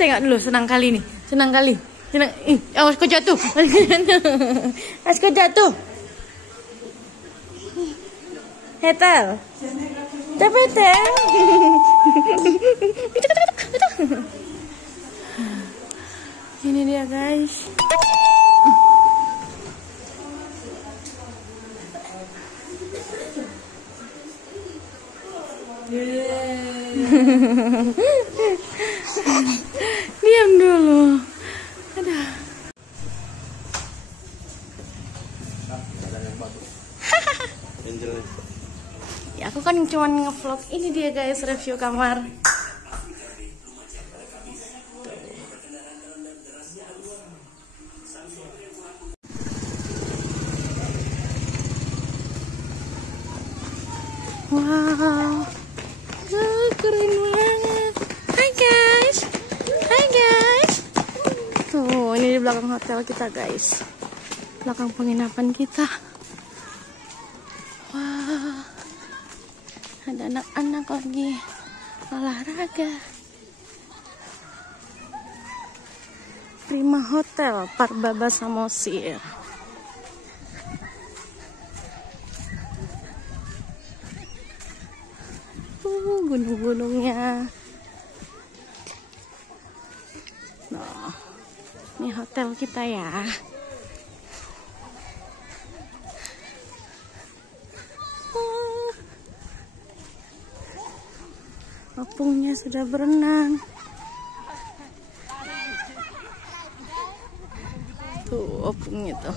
tengok dulu, senang kali nih. Senang kali. Senang. Awas kau jatuh. Awas kau jatuh. Hetal. Cepetan. Ini dia guys. Diam dulu. Ada. Ya, aku kan cuma ngevlog. Ini dia guys, review kamar. Wow, keren banget. Hai guys, hai guys. Tuh, ini di belakang hotel kita guys, belakang penginapan kita. Wah, ada anak-anak lagi olahraga. Prima Hotel Parbaba Samosir. Gunung-gunungnya. Nah, ini hotel kita ya. Opungnya sudah berenang. Tuh opungnya tuh.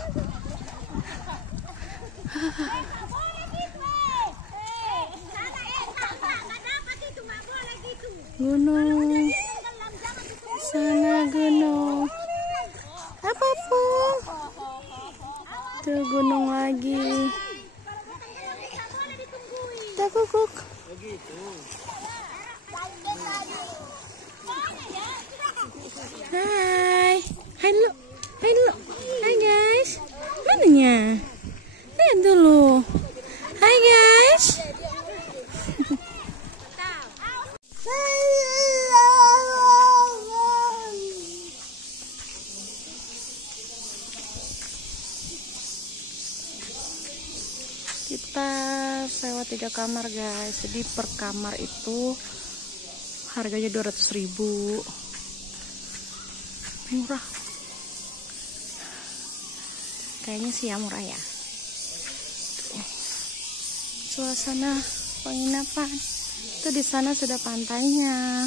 Gunung, sana gunung, apa pun, tuh gunung lagi, takuk. Hai, hai guys, mananya? Lihat dulu, hai guys. Kita sewa 3 kamar guys, jadi per kamar itu harganya 200.000. Murah, kayaknya sih ya, murah ya. Suasana penginapan itu di sana sudah pantainya.